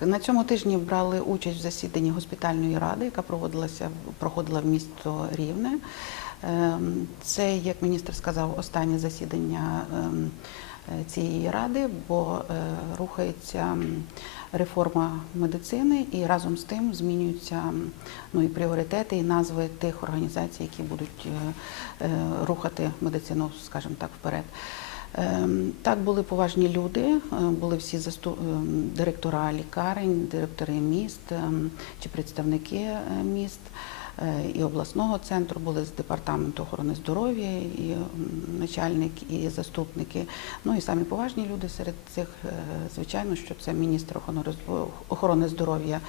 на цьому тижні брали участь в засіданні госпітальної ради, яка проводилася проходила в місто Рівне. Ем, Це, як міністр сказав, останнє засідання ем, цієї ради, бо е, рухається реформа медицини, і разом з тим змінюються ну, і пріоритети, і назви тих організацій, які будуть е, е, рухати медицину, скажімо так, вперед. Ем, Так, були поважні люди, е, були всі ем, директора лікарень, директори міст ем, чи представники е, міст е, і обласного центру, були з департаменту охорони здоров'я, і начальник, і заступники. Ну і самі поважні люди серед цих, звичайно, що це міністр охорони здоров'я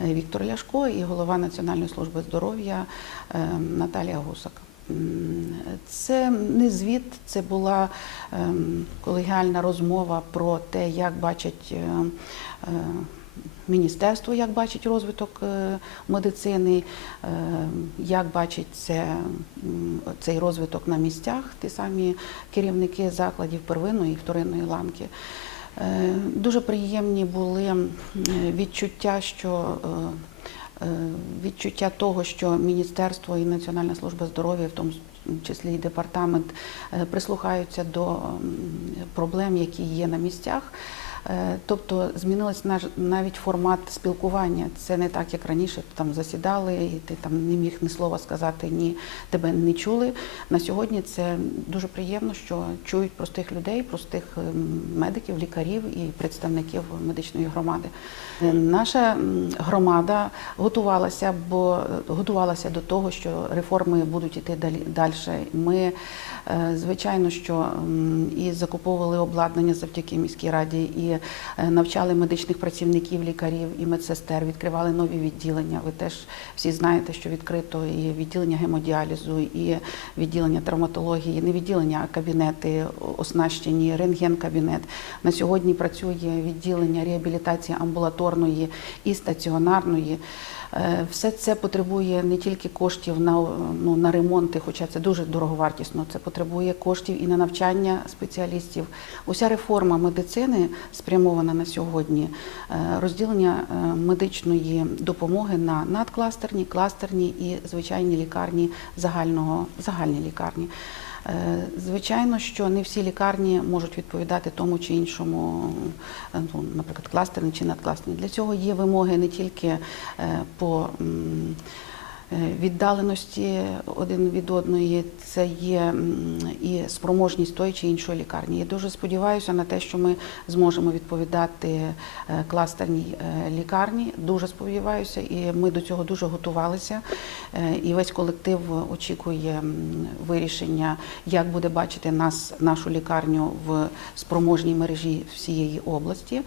Віктор Ляшко і голова Національної служби здоров'я Наталія Гусак. Це не звіт, це була ем, колегіальна розмова про те, як бачать е, е, міністерство, як бачить розвиток е, медицини, як бачить це, цей розвиток на місцях, ті самі керівники закладів первинної і вторинної ланки. Дуже приємні були відчуття, що відчуття того, що міністерство і Національна служба здоров'я, в тому числі і департамент, е, прислухаються до проблем, які є на місцях. Е, Тобто змінилось навіть формат спілкування. Це не так, як раніше там засідали, і ти там не міг ні слова сказати, ні тебе не чули. На сьогодні це дуже приємно, що чують простих людей, простих ем, медиків, лікарів і представників медичної громади. Е, Наша громада готувалася, бо е, готувалася до того, що реформи будуть іти далі. Ми, звичайно, що і закуповували обладнання завдяки міській раді, і е, навчали медичних працівників, лікарів і медсестер, відкривали нові відділення. Ви теж всі знаєте, що відкрито і відділення гемодіалізу, і відділення травматології, не відділення, а кабінети оснащені, рентген-кабінет. На сьогодні працює відділення реабілітації амбулаторної і стаціонарної. Е, Все це потребує не тільки коштів на, ну, на ремонти, хоча це дуже дороговартісно. Це потребує коштів і на навчання спеціалістів. Уся реформа медицини спрямована на сьогодні е, розділення е, медичної допомоги на надкластерні, кластерні і звичайні лікарні загального загальні лікарні. Е, Звичайно, що не всі лікарні можуть відповідати тому чи іншому, ну, наприклад, кластерні чи надкластерні. Для цього є вимоги не тільки по віддаленості один від одної, це є і спроможність тої чи іншої лікарні. Я дуже сподіваюся на те, що ми зможемо відповідати е, кластерній е, лікарні. Дуже сподіваюся, і ми до цього дуже готувалися. Е, І весь колектив очікує вирішення, як буде бачити нас, нашу лікарню в спроможній мережі всієї області.